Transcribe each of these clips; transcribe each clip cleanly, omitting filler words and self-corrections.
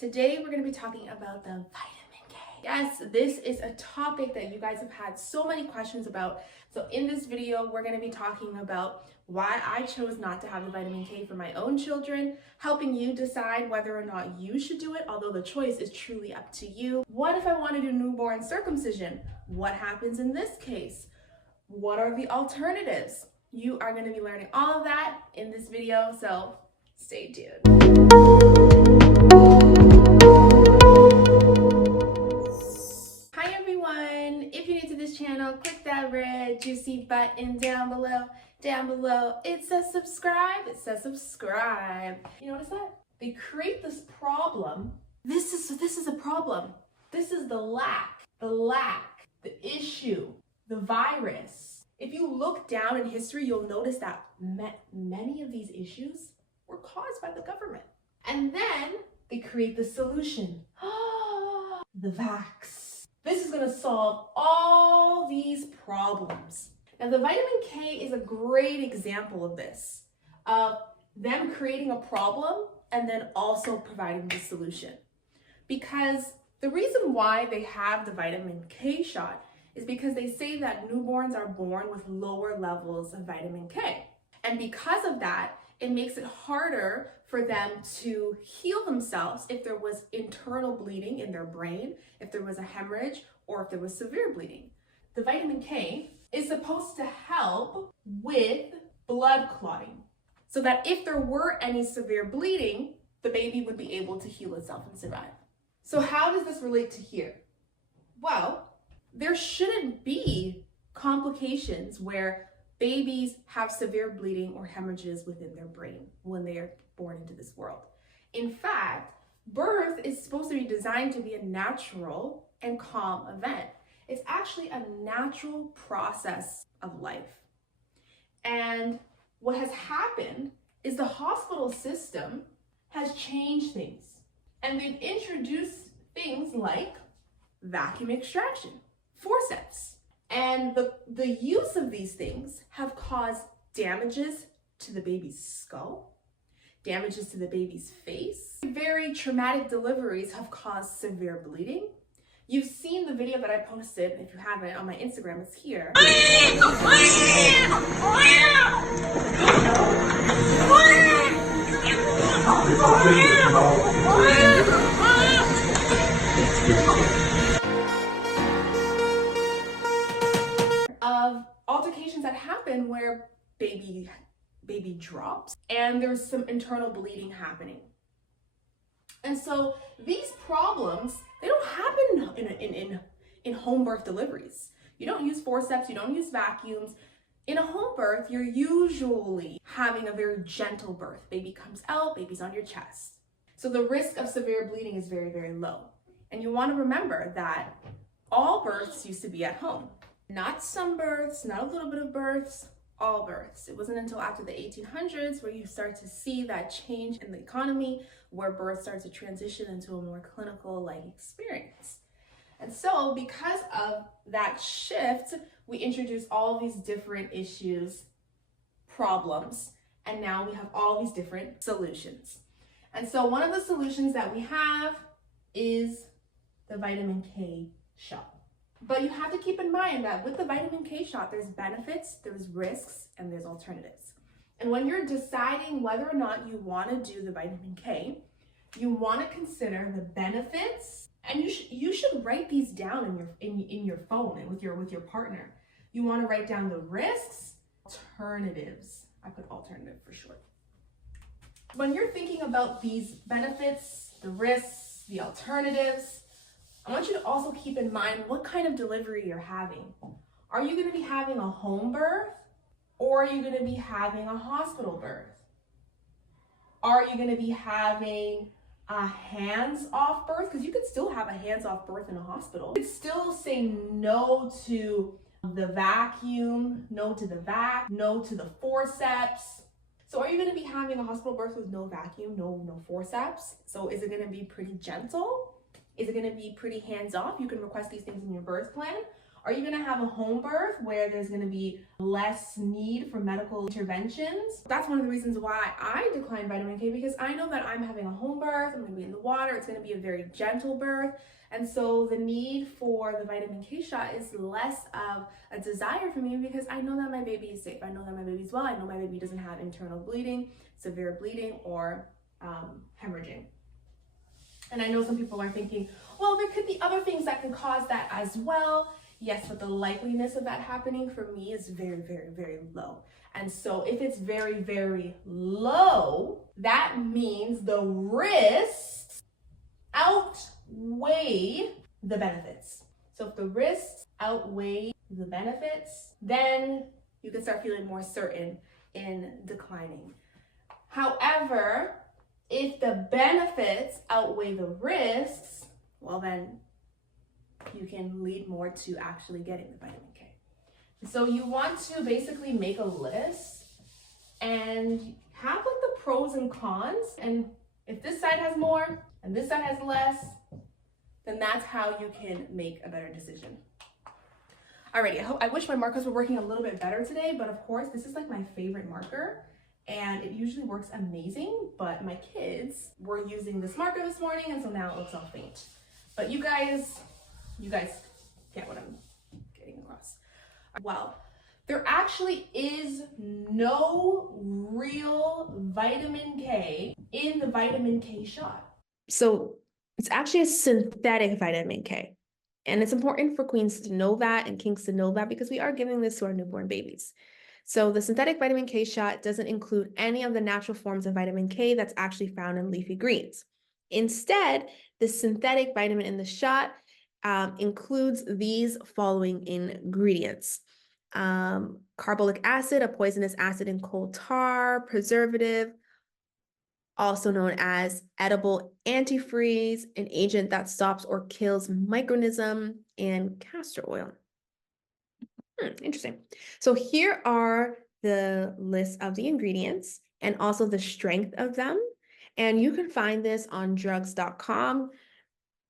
Today we're going to be talking about the vitamin K. Yes, this is a topic that you guys have had so many questions about. So in this video, we're going to be talking about why I chose not to have the vitamin K for my own children, helping you decide whether or not you should do it, although the choice is truly up to you. What if I want to do newborn circumcision? What happens in this case? What are the alternatives? You are going to be learning all of that in this video, so stay tuned. Hi everyone, if you're new to this channel, click that red juicy button down below. It says subscribe. You notice that? They create this problem. This is a problem. This is the lack, the issue, the virus. If you look down in history, you'll notice that many of these issues were caused by the government. And then they create the solution. The vax. This is gonna solve all these problems. Now the vitamin K is a great example of this, of them creating a problem and then also providing the solution. Because the reason why they have the vitamin K shot is because they say that newborns are born with lower levels of vitamin K. And because of that, it makes it harder for them to heal themselves if there was internal bleeding in their brain, if there was a hemorrhage, or if there was severe bleeding. The vitamin K is supposed to help with blood clotting, so that if there were any severe bleeding, the baby would be able to heal itself and survive. So how does this relate to here? Well, there shouldn't be complications where babies have severe bleeding or hemorrhages within their brain when they are born into this world. In fact, birth is supposed to be designed to be a natural and calm event. It's actually a natural process of life. And what has happened is the hospital system has changed things. And they've introduced things like vacuum extraction, forceps. And the use of these things have caused damages to the baby's skull, damages to the baby's face. Very traumatic deliveries have caused severe bleeding. You've seen the video that I posted, if you haven't, on my Instagram, it's here. Of altercations that happen where baby drops and there's some internal bleeding happening. And so these problems, they don't happen in home birth deliveries. You don't use forceps, you don't use vacuums. In a home birth, you're usually having a very gentle birth. Baby comes out, baby's on your chest. So the risk of severe bleeding is very, very low. And you want to remember that all births used to be at home. Not some births, not a little bit of births, all births. It wasn't until after the 1800s where you start to see that change in the economy, where birth starts to transition into a more clinical-like experience. And so because of that shift, we introduced all these different issues, problems, and now we have all these different solutions. And so one of the solutions that we have is the vitamin K shot. But you have to keep in mind that with the vitamin K shot, there's benefits, there's risks, and there's alternatives. And when you're deciding whether or not you want to do the vitamin K, you want to consider the benefits, and you should write these down in your phone and with your partner. You want to write down the risks, alternatives. I put alternative for short. When you're thinking about these benefits, the risks, the alternatives, I want you to also keep in mind what kind of delivery you're having. Are you going to be having a home birth, or are you going to be having a hospital birth? Are you going to be having a hands-off birth? Because you could still have a hands-off birth in a hospital. You could still say no to the vacuum, no to the vac, no to the forceps. So are you going to be having a hospital birth with no vacuum, no forceps? So is it going to be pretty gentle? Is it going to be pretty hands-off? You can request these things in your birth plan. Are you going to have a home birth where there's going to be less need for medical interventions? That's one of the reasons why I decline vitamin K, because I know that I'm having a home birth, I'm going to be in the water, it's going to be a very gentle birth. And so the need for the vitamin K shot is less of a desire for me, because I know that my baby is safe. I know that my baby's well. I know my baby doesn't have internal bleeding, severe bleeding, or hemorrhaging. And I know some people are thinking, well, there could be other things that can cause that as well. Yes, but the likeliness of that happening for me is very, very, very low. And so if it's very, very low, that means the risks outweigh the benefits. So if the risks outweigh the benefits, then you can start feeling more certain in declining. However, if the benefits outweigh the risks, well then you can lead more to actually getting the vitamin K. So you want to basically make a list and have like the pros and cons. And if this side has more and this side has less, then that's how you can make a better decision. Alrighty, I wish my markers were working a little bit better today, but of course this is like my favorite marker. And it usually works amazing, but my kids were using this marker this morning, and so now it looks all faint. But you guys get what I'm getting across. Well, there actually is no real vitamin K in the vitamin K shot. So it's actually a synthetic vitamin K. And it's important for queens to know that and kinks to know that, because we are giving this to our newborn babies. So the synthetic vitamin K shot doesn't include any of the natural forms of vitamin K that's actually found in leafy greens. Instead, the synthetic vitamin in the shot includes these following ingredients: carbolic acid, a poisonous acid in coal tar, preservative, also known as edible antifreeze, an agent that stops or kills microorganism, and castor oil. Interesting. So here are the list of the ingredients and also the strength of them. And you can find this on drugs.com.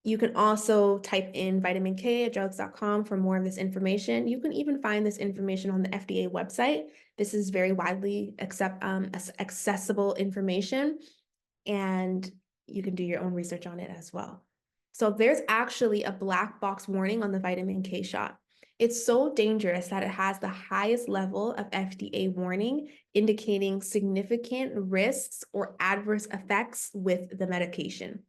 You can also type in vitamin K at drugs.com for more of this information. You can even find this information on the FDA website. This is very widely accessible information, and you can do your own research on it as well. So there's actually a black box warning on the vitamin K shot. It's so dangerous that it has the highest level of FDA warning, indicating significant risks or adverse effects with the medication.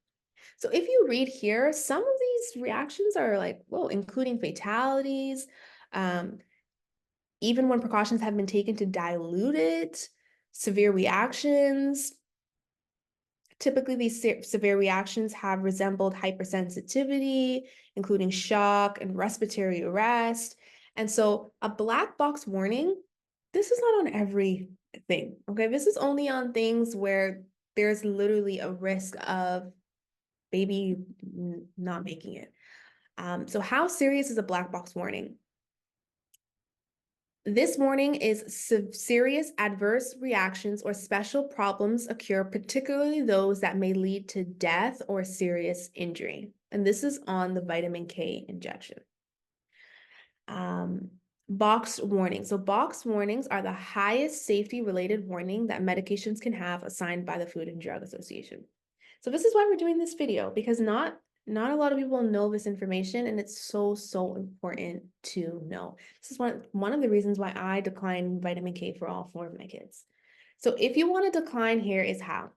So if you read here, some of these reactions are like, whoa, including fatalities, even when precautions have been taken to dilute it, severe reactions. Typically, these severe reactions have resembled hypersensitivity, including shock and respiratory arrest. And so a black box warning, this is not on everything, okay? This is only on things where there's literally a risk of baby not making it. So how serious is a black box warning? This warning is serious adverse reactions or special problems occur, particularly those that may lead to death or serious injury. And this is on the vitamin K injection. Boxed warnings. So boxed warnings are the highest safety related warning that medications can have assigned by the Food and Drug Association. So this is why we're doing this video, because not a lot of people know this information, and it's so important to know. This is one of the reasons why I decline vitamin K for all 4 of my kids. So if you want to decline, here is how.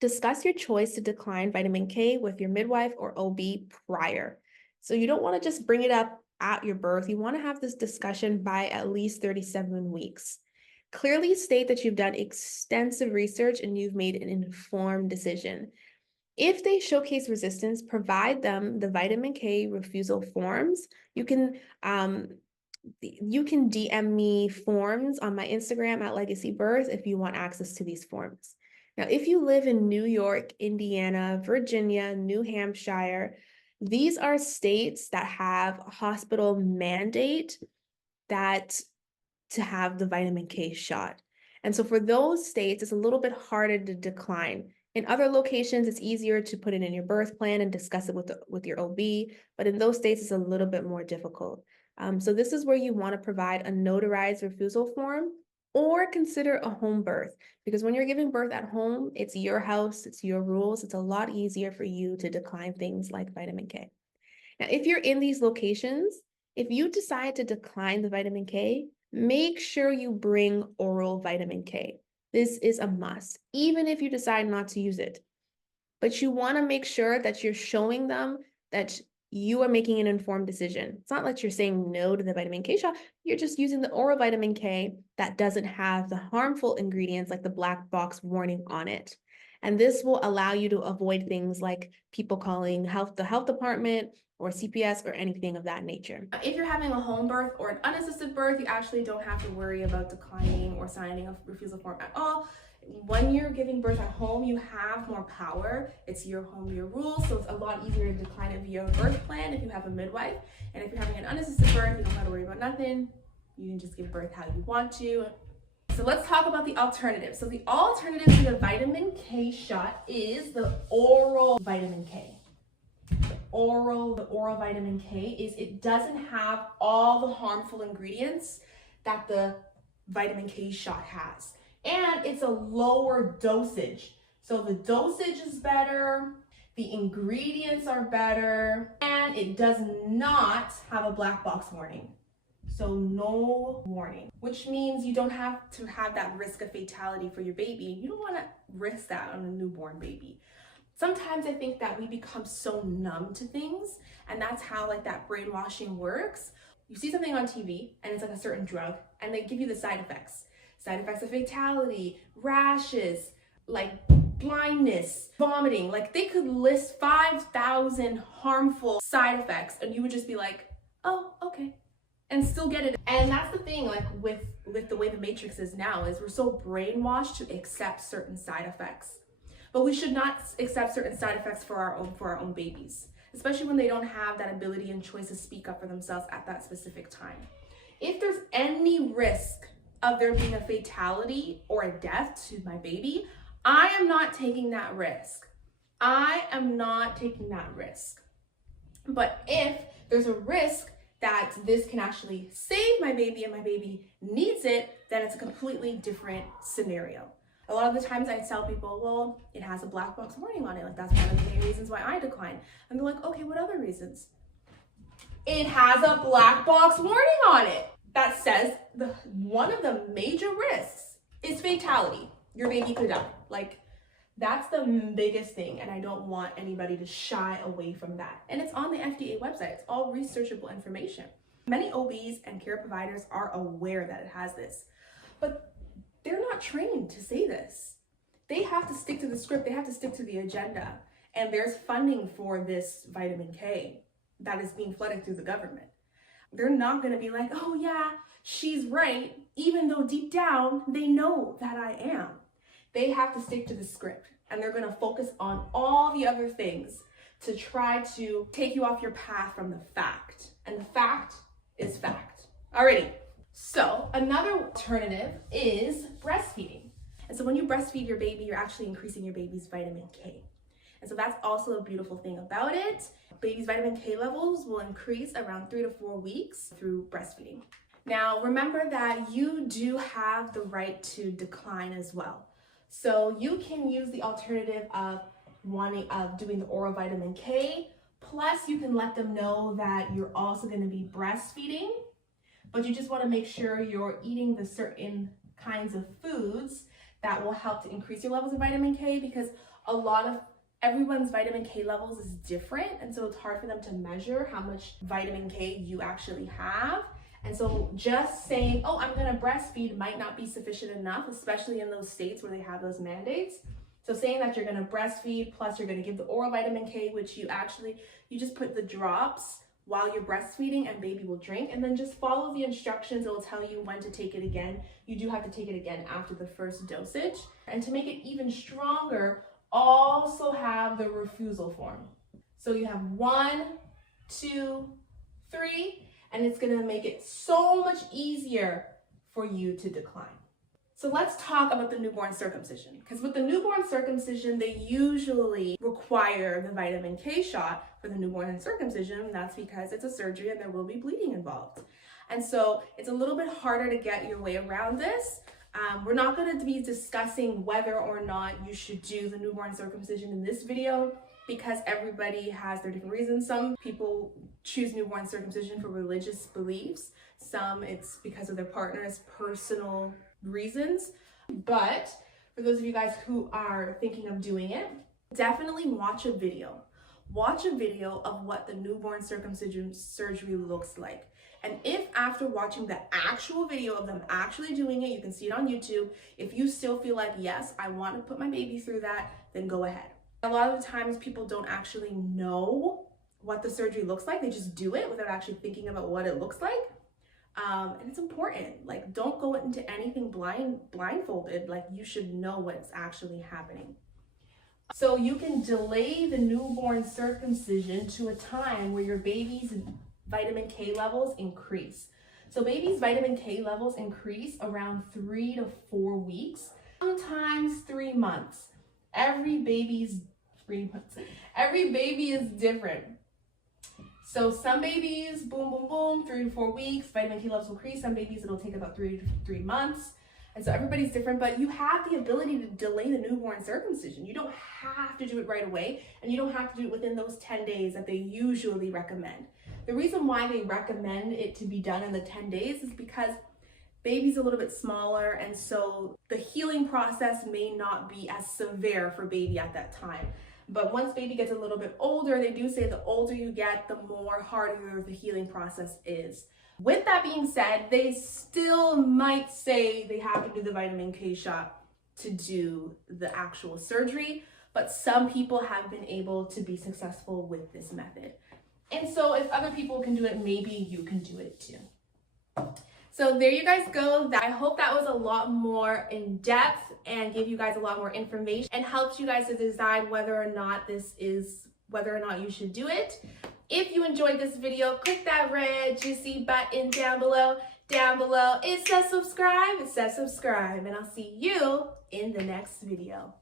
Discuss your choice to decline vitamin K with your midwife or OB prior. So you don't want to just bring it up at your birth. You want to have this discussion by at least 37 weeks. Clearly state that you've done extensive research and you've made an informed decision. If they showcase resistance, provide them the vitamin K refusal forms. You can DM me forms on my Instagram at Legacy Birth if you want access to these forms. Now, if you live in New York, Indiana, Virginia, New Hampshire, these are states that have a hospital mandate to have the vitamin K shot. And so for those states, it's a little bit harder to decline. In other locations, it's easier to put it in your birth plan and discuss it with your OB, but in those states, it's a little bit more difficult. So this is where you want to provide a notarized refusal form or consider a home birth, because when you're giving birth at home, it's your house, it's your rules. It's a lot easier for you to decline things like vitamin K. Now, if you're in these locations, if you decide to decline the vitamin K, make sure you bring oral vitamin K. This is a must, even if you decide not to use it. But you want to make sure that you're showing them that you are making an informed decision. It's not like you're saying no to the vitamin K shot. You're just using the oral vitamin K that doesn't have the harmful ingredients like the black box warning on it. And this will allow you to avoid things like people calling the health department or CPS or anything of that nature. If you're having a home birth or an unassisted birth, you actually don't have to worry about declining or signing a refusal form at all. When you're giving birth at home, you have more power. It's your home, your rules, so it's a lot easier to decline it via a birth plan if you have a midwife. And if you're having an unassisted birth, you don't have to worry about nothing. You can just give birth how you want to. So let's talk about the alternative. So the alternative to the vitamin K shot is the oral vitamin K. The oral vitamin K it doesn't have all the harmful ingredients that the vitamin K shot has. And it's a lower dosage. So the dosage is better, the ingredients are better, and it does not have a black box warning. So no warning, which means you don't have to have that risk of fatality for your baby. You don't want to risk that on a newborn baby. Sometimes I think that we become so numb to things, and that's how like that brainwashing works. You see something on TV and it's like a certain drug, and they give you the side effects. Side effects of fatality, rashes, like blindness, vomiting. Like they could list 5,000 harmful side effects and you would just be like, oh, okay, and still get it. And that's the thing, like with the way the Matrix is now, is we're so brainwashed to accept certain side effects. But we should not accept certain side effects for our own babies, especially when they don't have that ability and choice to speak up for themselves at that specific time. If there's any risk of there being a fatality or a death to my baby, I am not taking that risk. I am not taking that risk. But if there's a risk that this can actually save my baby and my baby needs it, then it's a completely different scenario. A lot of the times I tell people, well, it has a black box warning on it. Like that's one of the main reasons why I decline. And they're like, okay, what other reasons? It has a black box warning on it that says one of the major risks is fatality. Your baby could die. Like that's the biggest thing. And I don't want anybody to shy away from that. And it's on the FDA website. It's all researchable information. Many OBs and care providers are aware that it has this, but they're not trained to say this. They have to stick to the script. They have to stick to the agenda. And there's funding for this vitamin K that is being flooded through the government. They're not going to be like, oh yeah, she's right, even though deep down they know that I am. They have to stick to the script, and they're going to focus on all the other things to try to take you off your path from the fact. And the fact is fact. Alrighty. So another alternative is breastfeeding. And so when you breastfeed your baby, you're actually increasing your baby's vitamin K. And so that's also a beautiful thing about it. Baby's vitamin K levels will increase around 3 to 4 weeks through breastfeeding. Now, remember that you do have the right to decline as well. So you can use the alternative of doing the oral vitamin K, plus you can let them know that you're also going to be breastfeeding, but you just want to make sure you're eating the certain kinds of foods that will help to increase your levels of vitamin K, because everyone's vitamin K levels is different, and so it's hard for them to measure how much vitamin K you actually have. And so just saying, oh, I'm gonna breastfeed might not be sufficient enough, especially in those states where they have those mandates. So saying that you're gonna breastfeed, plus you're gonna give the oral vitamin K, which you just put the drops while you're breastfeeding and baby will drink, and then just follow the instructions. It will tell you when to take it again. You do have to take it again after the first dosage. And to make it even stronger, also have the refusal form. So you have 1, 2, 3, and it's gonna make it so much easier for you to decline. So let's talk about the newborn circumcision, because with the newborn circumcision, they usually require the vitamin K shot for the newborn circumcision, and that's because it's a surgery and there will be bleeding involved. And so it's a little bit harder to get your way around this. We're not going to be discussing whether or not you should do the newborn circumcision in this video, because everybody has their different reasons. Some people choose newborn circumcision for religious beliefs. Some it's because of their partner's personal reasons. But for those of you guys who are thinking of doing it, definitely watch a video. Watch a video of what the newborn circumcision surgery looks like. And if after watching the actual video of them actually doing it, you can see it on YouTube, if you still feel like, yes, I want to put my baby through that, then go ahead. A lot of the times people don't actually know what the surgery looks like. They just do it without actually thinking about what it looks like. And it's important. Like, don't go into anything blindfolded. Like, you should know what's actually happening. So you can delay the newborn circumcision to a time where your baby's vitamin K levels increase. So baby's vitamin K levels increase around 3 to 4 weeks, sometimes 3 months. Every baby is different. So some babies, boom, boom, boom, 3 to 4 weeks, vitamin K levels will increase. Some babies, it'll take about 3 months. And so everybody's different, but you have the ability to delay the newborn circumcision. You don't have to do it right away, and you don't have to do it within those 10 days that they usually recommend. The reason why they recommend it to be done in the 10 days is because baby's a little bit smaller, and so the healing process may not be as severe for baby at that time. But once baby gets a little bit older, they do say the older you get, the more harder the healing process is. With that being said, they still might say they have to do the vitamin K shot to do the actual surgery, but some people have been able to be successful with this method. And so if other people can do it, maybe you can do it too. So there you guys go. I hope that was a lot more in depth and gave you guys a lot more information and helped you guys to decide whether or not you should do it. If you enjoyed this video, click that red juicy button down below. It says subscribe, and I'll see you in the next video.